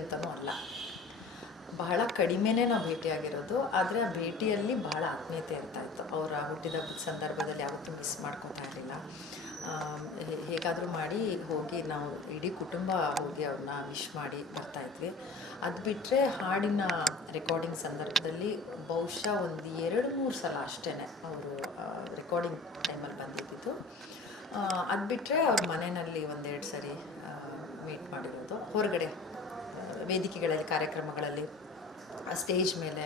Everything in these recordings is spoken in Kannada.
ಅಂತಲೂ ಅಲ್ಲ. ಬಹಳ ಕಡಿಮೆನೇ ನಾವು ಭೇಟಿಯಾಗಿರೋದು. ಆದರೆ ಆ ಭೇಟಿಯಲ್ಲಿ ಬಹಳ ಆತ್ಮೀಯತೆ ಇರ್ತಾಯಿತ್ತು. ಅವರ ಹುಟ್ಟಿದ ಸಂದರ್ಭದಲ್ಲಿ ಯಾವತ್ತೂ ಮಿಸ್ ಮಾಡ್ಕೊತಾ ಇರಲಿಲ್ಲ. ಹೇಗಾದರೂ ಮಾಡಿ ಹೋಗಿ ನಾವು ಇಡೀ ಕುಟುಂಬ ಹೋಗಿ ಅವ್ರನ್ನ ವಿಶ್ ಮಾಡಿ ಬರ್ತಾಯಿದ್ವಿ. ಅದು ಬಿಟ್ಟರೆ ಹಾಡಿನ ರೆಕಾರ್ಡಿಂಗ್ ಸಂದರ್ಭದಲ್ಲಿ ಬಹುಶಃ ಒಂದು 2-3 ಸಲ ಅಷ್ಟೇ ಅವರು ರೆಕಾರ್ಡಿಂಗ್ ಟೈಮಲ್ಲಿ ಬಂದಿದ್ದು. ಅದು ಬಿಟ್ಟರೆ ಅವ್ರ ಮನೆಯಲ್ಲಿ 1-2 ಸರಿ ಮೀಟ್ ಮಾಡಿರೋದು. ಹೊರಗಡೆ ವೇದಿಕೆಗಳಲ್ಲಿ, ಕಾರ್ಯಕ್ರಮಗಳಲ್ಲಿ, ಸ್ಟೇಜ್ ಮೇಲೆ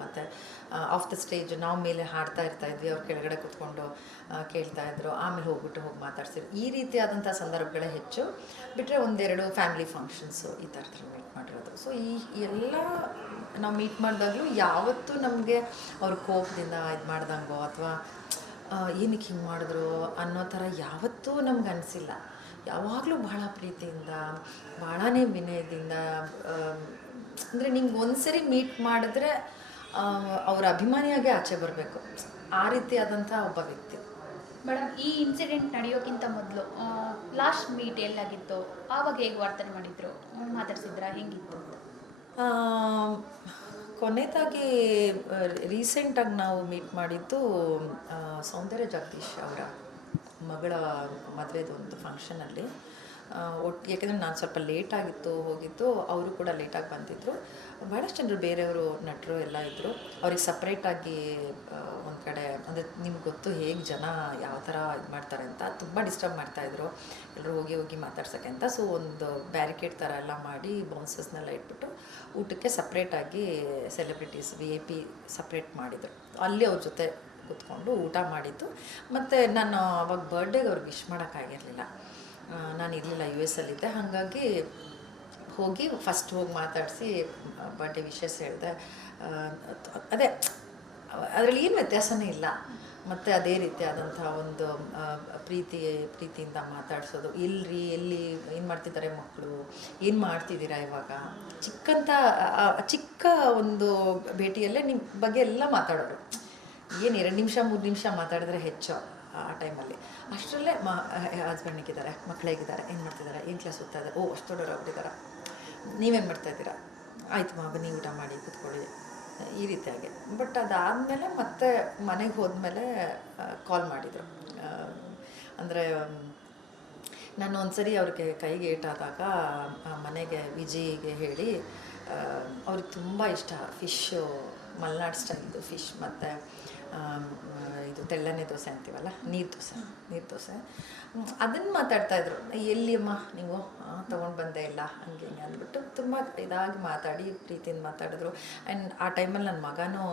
ಮತ್ತು ಆಫ್ ದ ಸ್ಟೇಜ್ ನಾವು ಮೇಲೆ ಹಾಡ್ತಾ ಇರ್ತಾಯಿದ್ವಿ, ಅವ್ರು ಕೆಳಗಡೆ ಕೂತ್ಕೊಂಡು ಕೇಳ್ತಾಯಿದ್ರು. ಆಮೇಲೆ ಹೋಗಿ ಮಾತಾಡ್ಸಿದ್ರು. ಈ ರೀತಿಯಾದಂಥ ಸಂದರ್ಭಗಳೇ ಹೆಚ್ಚು. ಬಿಟ್ಟರೆ 1-2 ಫ್ಯಾಮಿಲಿ ಫಂಕ್ಷನ್ಸು ಈ ಥರದಲ್ಲಿ ಮೀಟ್ ಮಾಡಿರೋದು. ಸೊ ಈ ಎಲ್ಲ ನಾವು ಮೀಟ್ ಮಾಡಿದಾಗಲೂ ಯಾವತ್ತೂ ನಮಗೆ ಅವ್ರ ಕೋಪದಿಂದ ಇದು ಮಾಡ್ದಂಗೋ ಅಥವಾ ಏನಕ್ಕೆ ಹಿಂಗೆ ಮಾಡಿದ್ರು ಅನ್ನೋ ಥರ ಯಾವತ್ತೂ ನಮ್ಗೆ ಅನಿಸಿಲ್ಲ. ಯಾವಾಗಲೂ ಭಾಳ ಪ್ರೀತಿಯಿಂದ, ಭಾಳನೇ ವಿನಯದಿಂದ, ಅಂದರೆ ನಿಂಗೆ ಒಂದು ಸರಿ ಮೀಟ್ ಮಾಡಿದ್ರೆ ಅವರ ಅಭಿಮಾನಿಯಾಗೆ ಆಚೆ ಬರಬೇಕು, ಆ ರೀತಿಯಾದಂಥ ಒಬ್ಬ ವ್ಯಕ್ತಿ. ಮೇಡಮ್, ಈ ಇನ್ಸಿಡೆಂಟ್ ನಡೆಯೋಕ್ಕಿಂತ ಮೊದಲು ಲಾಸ್ಟ್ ಮೀಟ್ ಎಲ್ಲಾಗಿತ್ತು, ಆವಾಗ ಹೇಗೆ ವರ್ತನೆ ಮಾಡಿದ್ರು, ಮಾತಾಡ್ಸಿದ್ರಾ, ಹೆಂಗಿತ್ತು? ಕೊನೆಯದಾಗಿ ರೀಸೆಂಟಾಗಿ ನಾವು ಮೀಟ್ ಮಾಡಿದ್ದು ಸೌಂದರ್ಯ ಜಗದೀಶ್ ಅವರ ಮಗಳ ಮದುವೆದು ಒಂದು ಫಂಕ್ಷನಲ್ಲಿ. ಯಾಕೆಂದರೆ ನಾನು ಸ್ವಲ್ಪ ಲೇಟಾಗಿತ್ತು ಹೋಗಿದ್ದು, ಅವರು ಕೂಡ ಲೇಟಾಗಿ ಬಂದಿದ್ದರು. ಭಾಳಷ್ಟು ಜನರು ಬೇರೆಯವರು ನಟರು ಎಲ್ಲ ಇದ್ದರು. ಅವ್ರಿಗೆ ಸಪ್ರೇಟಾಗಿ ಒಂದು ಕಡೆ, ಅಂದರೆ ನಿಮ್ಗೆ ಗೊತ್ತು ಹೇಗೆ ಜನ ಯಾವ ಥರ ಇದು ಮಾಡ್ತಾರೆ ಅಂತ, ತುಂಬ ಡಿಸ್ಟರ್ಬ್ ಮಾಡ್ತಾಯಿದ್ರು ಎಲ್ಲರೂ ಹೋಗಿ ಮಾತಾಡ್ಸೋಕ್ಕೆ ಅಂತ. ಸೊ ಒಂದು ಬ್ಯಾರಿಕೇಡ್ ಥರ ಎಲ್ಲ ಮಾಡಿ ಬೌನ್ಸಸ್ನೆಲ್ಲ ಇಟ್ಬಿಟ್ಟು ಊಟಕ್ಕೆ ಸಪ್ರೇಟಾಗಿ ಸೆಲೆಬ್ರಿಟೀಸ್ VIP ಸಪ್ರೇಟ್ ಮಾಡಿದರು. ಅಲ್ಲಿ ಅವ್ರ ಜೊತೆ ಕೂತ್ಕೊಂಡು ಊಟ ಮಾಡಿದ್ದು. ಮತ್ತು ನಾನು ಅವಾಗ ಬರ್ಡೇಗೆ ಅವ್ರಿಗೆ ವಿಶ್ ಮಾಡೋಕ್ಕಾಗಿರಲಿಲ್ಲ, ನಾನು ಇರಲಿಲ್ಲ, US ಅಲ್ಲಿದ್ದೆ. ಹಾಗಾಗಿ ಹೋಗಿ ಫಸ್ಟ್ ಹೋಗಿ ಮಾತಾಡಿಸಿ ಬರ್ಡೇ ವಿಶಸ್ ಹೇಳಿದೆ. ಅದೇ ಅದರಲ್ಲಿ ಏನು ವ್ಯತ್ಯಾಸನೇ ಇಲ್ಲ. ಮತ್ತು ಅದೇ ರೀತಿಯಾದಂಥ ಒಂದು ಪ್ರೀತಿಯಿಂದ ಮಾತಾಡಿಸೋದು. ಎಲ್ಲಿ ಏನು ಮಾಡ್ತಿದ್ದಾರೆ ಮಕ್ಕಳು, ಏನು ಮಾಡ್ತಿದ್ದೀರಾ ಇವಾಗ, ಚಿಕ್ಕ ಒಂದು ಭೇಟಿಯಲ್ಲೇ ನಿಮ್ಮ ಬಗ್ಗೆ ಎಲ್ಲ ಮಾತಾಡೋರು. ಏನು 2 ನಿಮಿಷ 3 ನಿಮಿಷ ಮಾತಾಡಿದ್ರೆ ಹೆಚ್ಚು ಆ ಟೈಮಲ್ಲಿ. ಅಷ್ಟರಲ್ಲೇ ಹಸ್ಬೆಂಡ್ ಹೇಗಿದ್ದಾರೆ, ಮಕ್ಳು ಹೇಗಿದ್ದಾರೆ, ಏನು ಮಾಡ್ತಿದ್ದಾರೆ, ಏನು ಕ್ಲಾಸ್ ಓದ್ತಾ ಇದ್ದಾರೆ, ಅಷ್ಟು ದೊಡ್ಡವರಾಗ್ಬಿಟ್ಟಿದ್ದಾರೆ, ನೀವೇನು ಮಾಡ್ತಾಯಿದ್ದೀರಾ, ಆಯ್ತು ಬನ್ನಿ ಊಟ ಮಾಡಿ ಕೂತ್ಕೊಳ್ಳಿ, ಈ ರೀತಿಯಾಗಿ. ಬಟ್ ಅದಾದಮೇಲೆ ಮತ್ತೆ ಮನೆಗೆ ಹೋದ್ಮೇಲೆ ಕಾಲ್ ಮಾಡಿದರು. ಅಂದರೆ ನಾನು ಒಂದ್ಸರಿ ಅವ್ರಿಗೆ ಕೈಗೆ ಏಟಾದಾಗ ಮನೆಗೆ ವಿಜಿಗೆ ಹೇಳಿ, ಅವ್ರಿಗೆ ತುಂಬ ಇಷ್ಟ ಫಿಶ್ಶು, ಮಲೆನಾಡು ಸ್ಟೈಲ್ದು ಫಿಶ್ ಮತ್ತು ಇದು ತೆಳ್ಳನೆ ದೋಸೆ ಅಂತೀವಲ್ಲ, ನೀರು ದೋಸೆ ಅದನ್ನು ಮಾತಾಡ್ತಾಯಿದ್ರು. ಎಲ್ಲಿ ಅಮ್ಮ ನೀವು ತೊಗೊಂಡು ಬಂದೇ ಇಲ್ಲ, ಹಂಗೆ ಅಂದ್ಬಿಟ್ಟು ತುಂಬ ಇದಾಗಿ ಮಾತಾಡಿ ಪ್ರೀತಿಯಿಂದ ಮಾತಾಡಿದ್ರು. ಆ್ಯಂಡ್ ಆ ಟೈಮಲ್ಲಿ ನನ್ನ ಮಗನೂ